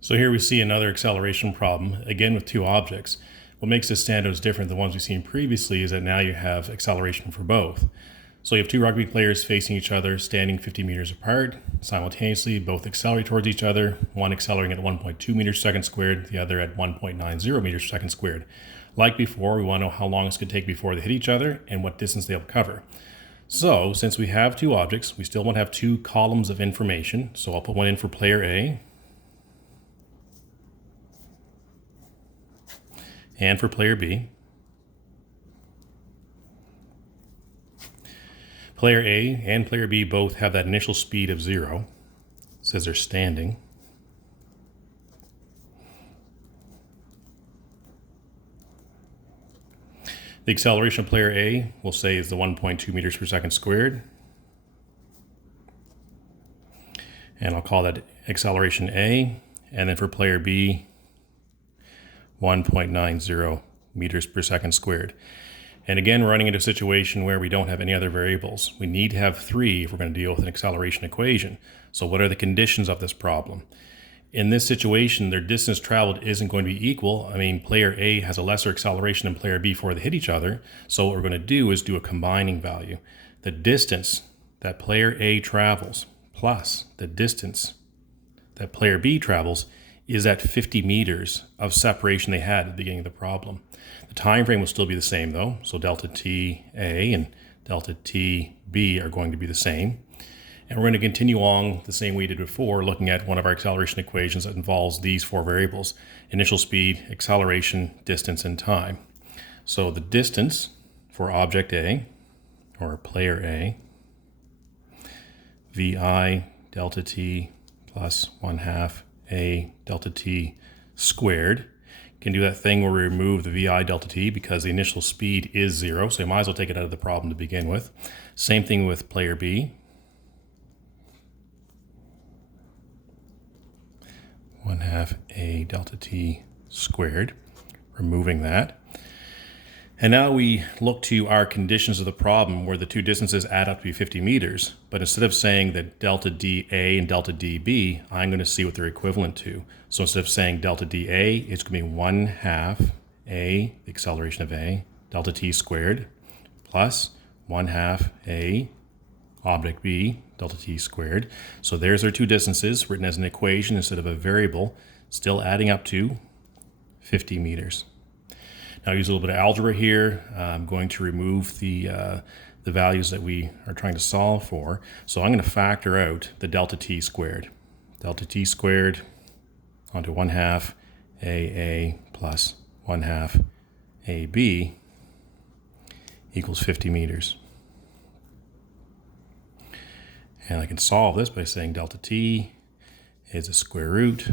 So here we see another acceleration problem, again with two objects. What makes this stand out as different than the ones we've seen previously is that now you have acceleration for both. So you have two rugby players facing each other, standing 50 meters apart. Simultaneously, both accelerate towards each other, one accelerating at 1.2 meters per second squared, the other at 1.90 meters per second squared. Like before, we want to know how long it's going to take before they hit each other and what distance they'll cover. So since we have two objects, we still want to have two columns of information. So I'll put one in for player A and for player B. Player A and player B both have that initial speed of 0. It says they're standing. The acceleration of player A, we'll say, is the 1.2 meters per second squared. And I'll call that acceleration A. And then for player B, 1.90 meters per second squared. And again, we're running into a situation where we don't have any other variables. We need to have 3 if we're going to deal with an acceleration equation. So what are the conditions of this problem? In this situation, their distance traveled isn't going to be equal. I mean, player A has a lesser acceleration than player B before they hit each other. So what we're going to do is do a combining value. The distance that player A travels plus the distance that player B travels is at 50 meters of separation they had at the beginning of the problem. The time frame will still be the same though. So delta T A and delta T B are going to be the same. And we're going to continue along the same way we did before, looking at one of our acceleration equations that involves these 4 variables: initial speed, acceleration, distance, and time. So the distance for object A, or player A, VI delta T plus 1/2 A delta T squared. Can do that thing where we remove the VI delta T because the initial speed is 0, so you might as well take it out of the problem to begin with. Same thing with player B. 1/2 A delta T squared, removing that. And now we look to our conditions of the problem where the two distances add up to be 50 meters. But instead of saying that delta dA and delta dB, I'm going to see what they're equivalent to. So instead of saying delta dA, it's going to be 1/2 A, the acceleration of A, delta T squared, plus 1/2 A, object B, delta T squared. So there's our two distances written as an equation instead of a variable, still adding up to 50 meters. Now, use a little bit of algebra here. I'm going to remove the values that we are trying to solve for. So I'm going to factor out the delta T squared. Delta T squared onto 1/2 AA plus 1/2 AB equals 50 meters. And I can solve this by saying delta T is the square root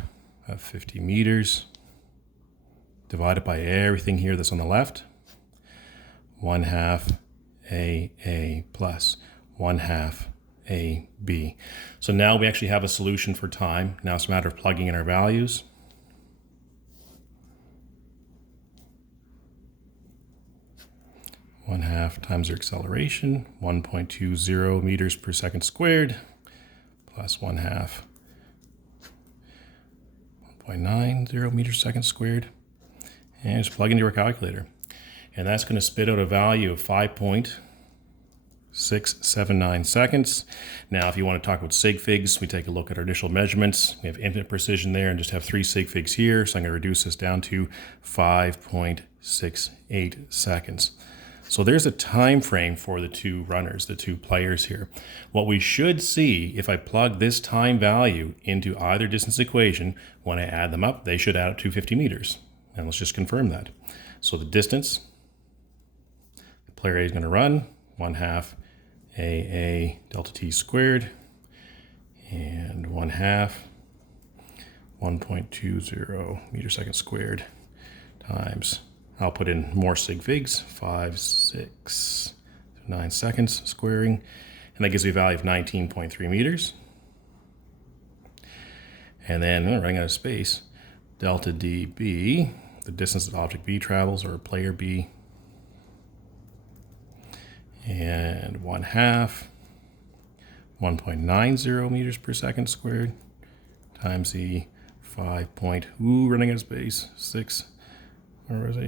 of 50 meters divided by everything here that's on the left. 1/2 AA plus 1/2 AB. So now we actually have a solution for time. Now it's a matter of plugging in our values. One half times their acceleration, 1.20 meters per second squared, plus 1/2, 1.90 meters per second squared. And just plug into our calculator. And that's going to spit out a value of 5.679 seconds. Now, if you want to talk about sig figs, we take a look at our initial measurements. We have infinite precision there and just have 3 sig figs here. So I'm going to reduce this down to 5.68 seconds. So there's a time frame for the two runners, the two players here. What we should see, if I plug this time value into either distance equation, when I add them up, they should add up to 50 meters. And let's just confirm that. So the distance player A is going to run, 1/2 AA delta T squared, and 1/2, 1.20 meters per second squared times, I'll put in more sig figs, 5.679 seconds squaring, and that gives me a value of 19.3 meters. And then, running out of space, delta dB, the distance that object B travels, or player B, and 1/2, 1.90 meters per second squared times the running out of space,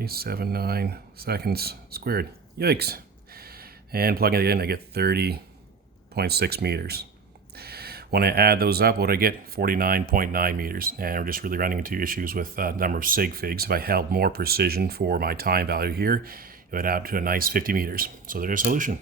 79 seconds squared. Yikes. And plugging it in, I get 30.6 meters. When I add those up, what I get? 49.9 meters. And we're just really running into issues with number of sig figs. If I held more precision for my time value here, it would add to a nice 50 meters. So there's a solution.